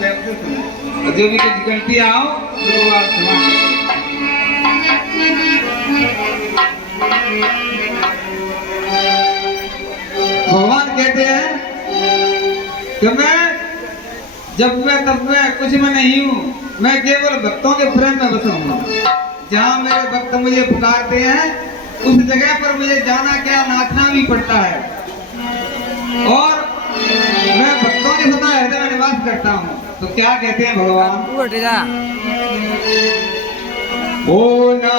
प्रेम से सुनो और जो भी कुछ गलती आओ तो आप क्षमा भगवान कहते हैं कि मैं जब मैं तब मैं कुछ में नहीं हूँ, मैं केवल भक्तों के प्रेम में बसा हूँ। जहाँ मेरे भक्त मुझे पुकारते हैं उस जगह पर मुझे जाना क्या नाचना भी पड़ता है और मैं भक्तों के सदा हृदय में निवास करता हूँ। तो क्या कहते हैं भगवान, ओ ना